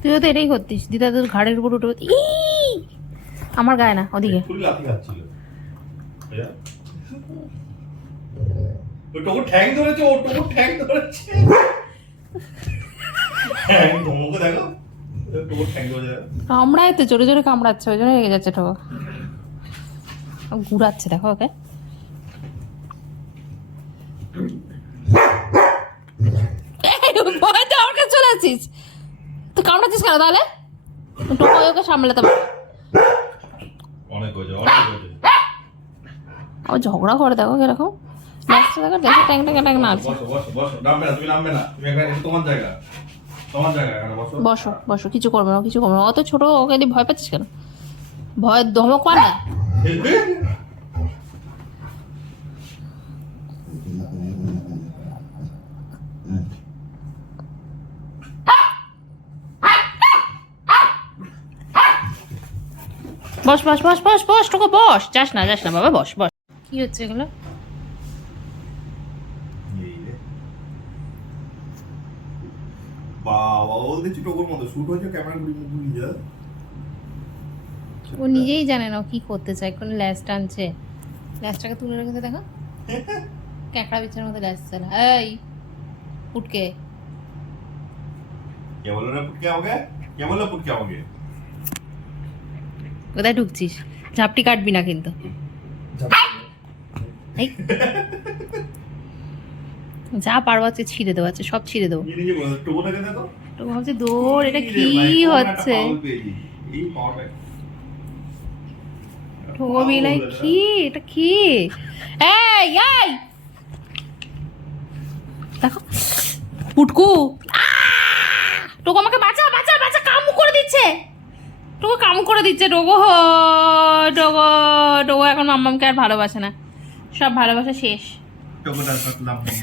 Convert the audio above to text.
তুইও তো এটাই করতিস, দিদা তোর ঘাড়ের উপর উঠে আমার গায়ে না, ওদিকে। ঠ্যাং ধরেছে, ও টোকো ঠ্যাং ধরেছে। তোমাকে দেখো, টোকো ঠ্যাং ধরে কামড়ায় তো, জোরে জোরে কামড়াচ্ছে, ওই জন্য রেগে যাচ্ছে টোকো। ঘুরাচ্ছে দেখো ওকে। ভয়তে আমার কাছে চলে আসছিস, তুই কামড়াচ্ছিস কেন তাহলে? টোকো ওকে সামলাতে পারে। অনেক হয়েছে, অনেক হয়েছে। আবার ঝগড়া করে দেখো কিরকম, দেখো দেখো, ট্যাং ট্যাং ট্যাং না। বসো বসো বসো, নামবে না, তুমি নামবে না, তুমি এখানে, এটা তোমার জায়গা, তোমার জায়গা, এখানে বসো। বসো বসো, কিছু করবে না, কিছু করবে না। অত ছোট ওকে দিয়ে ভয় পাচ্ছিস কেন? ভয় ধমক পান না। বস বস বস বস বস, টোকো বস, যাস না বাবা, বস বস। কি হচ্ছে এগুলো? বাবা, ও দেখছি টোকোর মতো শুট হয়েছে, ক্যামেরা ঘুরিয়ে যা। ও নিজেই জানে না ও কি করতে চায়, কোন ল্যাস টানছে। ল্যাসটাকে তুলে রেখেছে দেখো, ক্যাকড়া বিছার মতো ল্যাস চালা। এই উঠকে, কে বললো না পুটকে আমাকে? কে বললো পুটকে আমাকে? কোথায় ঢুকছিস? ঝাপটি কাটবি না কিন্তু। এই যা পারবো আছে ছিঁড়ে দেবো, আছে সব ছিঁড়ে দেবো। টোকোটাকে দেখো, তো ভাবছি দৌড়, এটা কি হচ্ছে? এই পাওয়ারটা ঠোঙো বিলাই কি, এটা কি? এই এই দেখো পুটকু, টোকো আমাকে বাঁচা বাঁচা বাঁচা, কামু করে দিচ্ছে, টোকো কামু করে দিচ্ছে। টোকো টোকো টোকো এখন মাম্মামকে আর ভালোবাসে না, সব ভালোবাসা শেষ। টোকোটার সাথে লাভ নেই।